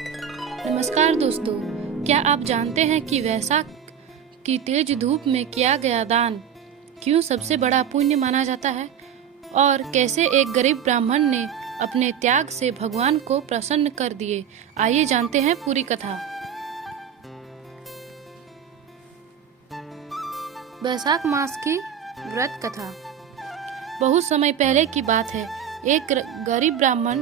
नमस्कार दोस्तों, क्या आप जानते हैं कि वैशाख की तेज धूप में किया गया दान क्यों सबसे बड़ा पुण्य माना जाता है और कैसे एक गरीब ब्राह्मण ने अपने त्याग से भगवान को प्रसन्न कर दिए। आइए जानते हैं पूरी कथा। वैशाख मास की व्रत कथा। बहुत समय पहले की बात है। एक गरीब ब्राह्मण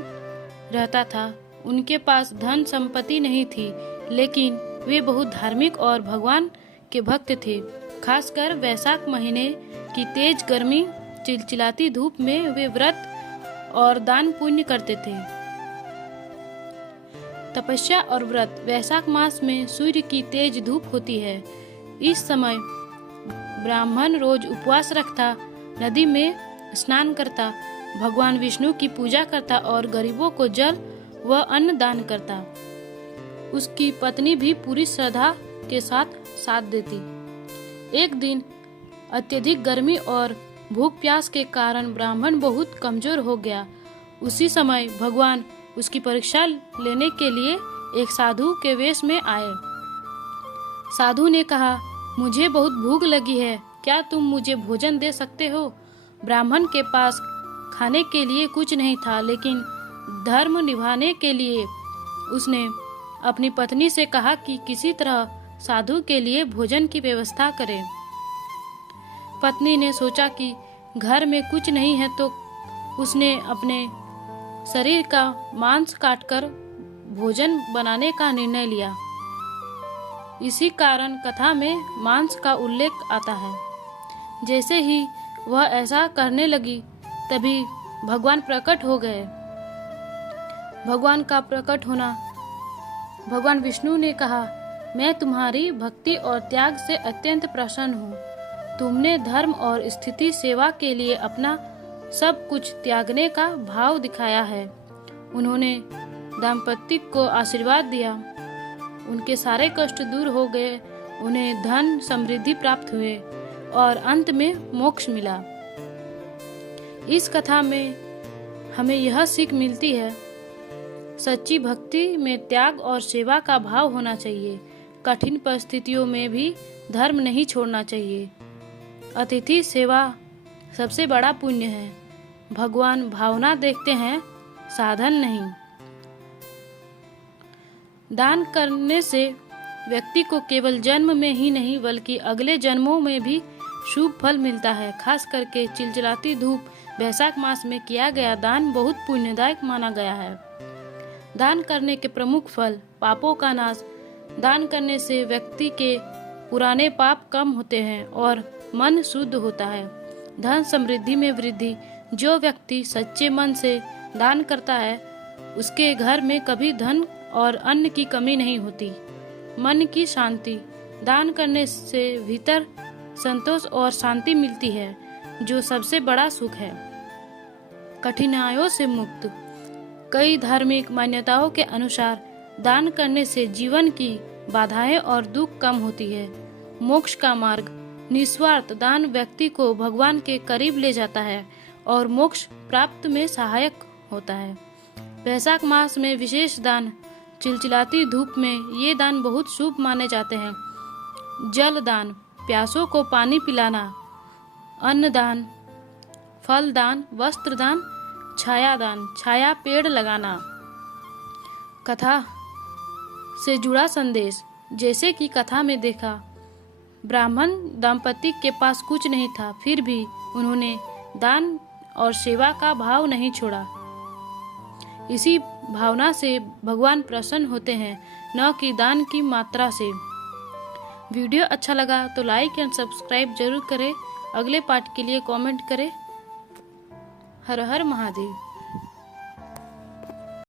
रहता था। उनके पास धन संपत्ति नहीं थी, लेकिन वे बहुत धार्मिक और भगवान के भक्त थे। खासकर वैशाख महीने की तेज गर्मी, चिलचिलाती धूप में वे व्रत और दान पुण्य करते थे। तपस्या और व्रत। वैशाख मास में सूर्य की तेज धूप होती है। इस समय ब्राह्मण रोज उपवास रखता, नदी में स्नान करता, भगवान विष्णु की पूजा करता और गरीबों को जल व अन्न दान करता। उसकी पत्नी भी पूरी श्रद्धा के साथ देती। एक दिन अत्यधिक गर्मी और भूख प्यास के कारण ब्राह्मण बहुत कमजोर हो गया। उसी समय भगवान उसकी परीक्षा लेने के लिए एक साधु के वेश में आए। साधु ने कहा, मुझे बहुत भूख लगी है, क्या तुम मुझे भोजन दे सकते हो? ब्राह्मण के पास खाने के लिए कुछ नहीं था, लेकिन धर्म निभाने के लिए उसने अपनी पत्नी से कहा कि किसी तरह साधु के लिए भोजन की व्यवस्था करे। पत्नी ने सोचा कि घर में कुछ नहीं है, तो उसने अपने शरीर का मांस काटकर भोजन बनाने का निर्णय लिया। इसी कारण कथा में मांस का उल्लेख आता है। जैसे ही वह ऐसा करने लगी, तभी भगवान प्रकट हो गए। भगवान का प्रकट होना। भगवान विष्णु ने कहा, मैं तुम्हारी भक्ति और त्याग से अत्यंत प्रसन्न हूँ। तुमने धर्म और स्थिति सेवा के लिए अपना सब कुछ त्यागने का भाव दिखाया है। उन्होंने दाम्पत्य को आशीर्वाद दिया। उनके सारे कष्ट दूर हो गए। उन्हें धन समृद्धि प्राप्त हुए और अंत में मोक्ष मिला। इस कथा में हमें यह सीख मिलती है, सच्ची भक्ति में त्याग और सेवा का भाव होना चाहिए। कठिन परिस्थितियों में भी धर्म नहीं छोड़ना चाहिए। अतिथि सेवा सबसे बड़ा पुण्य है। भगवान भावना देखते हैं, साधन नहीं। दान करने से व्यक्ति को केवल जन्म में ही नहीं, बल्कि अगले जन्मों में भी शुभ फल मिलता है। खास करके चिलचिलाती धूप वैशाख मास में किया गया दान बहुत पुण्यदायक माना गया है। दान करने के प्रमुख फल। पापों का नाश। दान करने से व्यक्ति के पुराने पाप कम होते हैं और मन शुद्ध होता है। धन समृद्धि में वृद्धि। जो व्यक्ति सच्चे मन से दान करता है, उसके घर में कभी धन और अन्न की कमी नहीं होती। मन की शांति। दान करने से भीतर संतोष और शांति मिलती है, जो सबसे बड़ा सुख है। कठिनाइयों से मुक्त। कई धार्मिक मान्यताओं के अनुसार दान करने से जीवन की बाधाएं और दुख कम होती है। मोक्ष का मार्ग। निस्वार्थ दान व्यक्ति को भगवान के करीब ले जाता है और मोक्ष प्राप्त में सहायक होता है। वैशाख मास में विशेष दान। चिलचिलाती धूप में ये दान बहुत शुभ माने जाते हैं। जल दान। प्यासों को पानी पिलाना। अन्न दान, फल दान, वस्त्र दान, छाया दान, छाया पेड़ लगाना। कथा से जुड़ा संदेश। जैसे कि कथा में देखा, ब्राह्मण दंपति के पास कुछ नहीं था, फिर भी उन्होंने दान और सेवा का भाव नहीं छोड़ा। इसी भावना से भगवान प्रसन्न होते हैं, न कि दान की मात्रा से। वीडियो अच्छा लगा तो लाइक एंड सब्सक्राइब जरूर करें। अगले पार्ट के लिए कमेंट करें। हर हर महादेव।